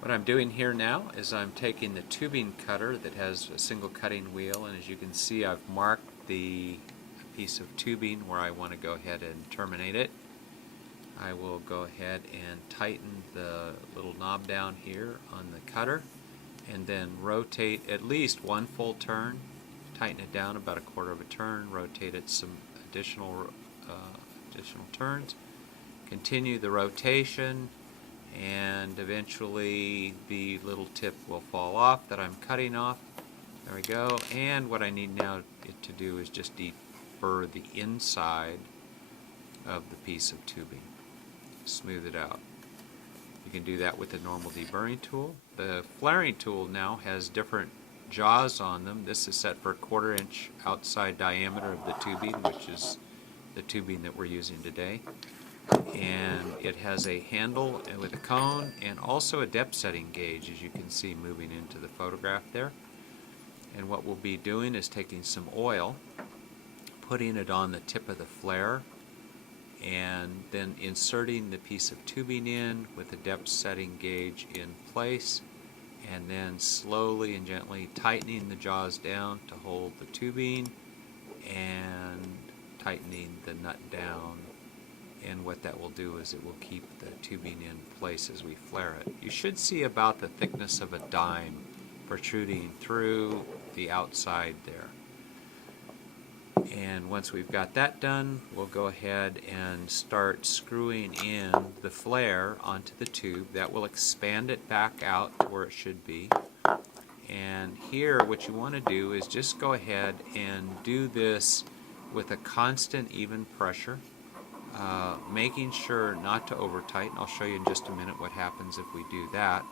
What I'm doing here now is I'm taking the tubing cutter that has a single cutting wheel, and as you can see I've marked the piece of tubing where I want to go ahead and terminate it. I will go ahead and tighten the little knob down here on the cutter and then rotate at least one full turn, tighten it down about a quarter of a turn, rotate it some additional turns, continue the rotation, and eventually the little tip will fall off that I'm cutting off. There we go. And what I need now to do is just deburr the inside of the piece of tubing. Smooth it out. You can do that with the normal deburring tool. The flaring tool now has different jaws on them. This is set for a 1/4 inch outside diameter of the tubing, which is the tubing that we're using today. And it has a handle with a cone and also a depth setting gauge, as you can see moving into the photograph there. And what we'll be doing is taking some oil, putting it on the tip of the flare, and then inserting the piece of tubing in with the depth setting gauge in place, and then slowly and gently tightening the jaws down to hold the tubing and tightening the nut down. And what that will do is it will keep the tubing in place as we flare it. You should see about the thickness of a dime protruding through the outside there. And once we've got that done, we'll go ahead and start screwing in the flare onto the tube. That will expand it back out to where it should be. And here what you want to do is just go ahead and do this with a constant even pressure, making sure not to over tighten. I'll show you in just a minute what happens if we do that.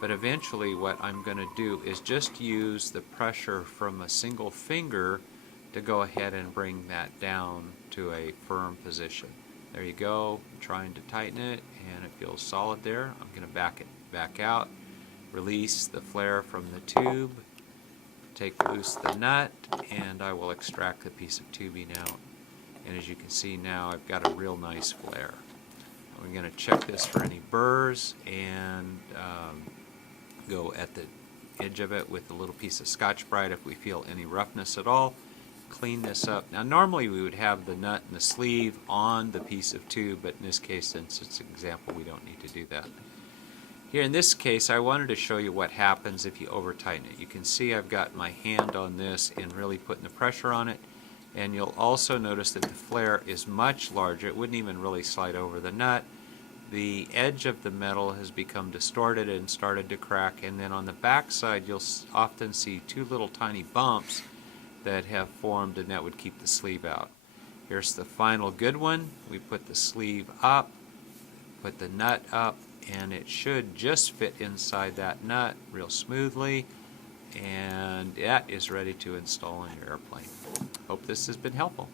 But eventually what I'm going to do is just use the pressure from a single finger to go ahead and bring that down to a firm position. There you go. I'm trying to tighten it and it feels solid there. I'm going to back it back out, release the flare from the tube, take loose the nut, and I will extract the piece of tubing out. And as you can see now, I've got a real nice flare. We're going to check this for any burrs and go at the edge of it with a little piece of Scotch-Brite if we feel any roughness at all. Clean this up. Now normally we would have the nut and the sleeve on the piece of tube, but in this case, since it's an example, we don't need to do that. Here in this case, I wanted to show you what happens if you over tighten it. You can see I've got my hand on this and really putting the pressure on it. And you'll also notice that the flare is much larger. It wouldn't even really slide over the nut. The edge of the metal has become distorted and started to crack, and then on the back side you'll often see two little tiny bumps that have formed, and that would keep the sleeve out. Here's the final good one. We put the sleeve up, put the nut up, and it should just fit inside that nut real smoothly, and that is ready to install on your airplane. Hope this has been helpful.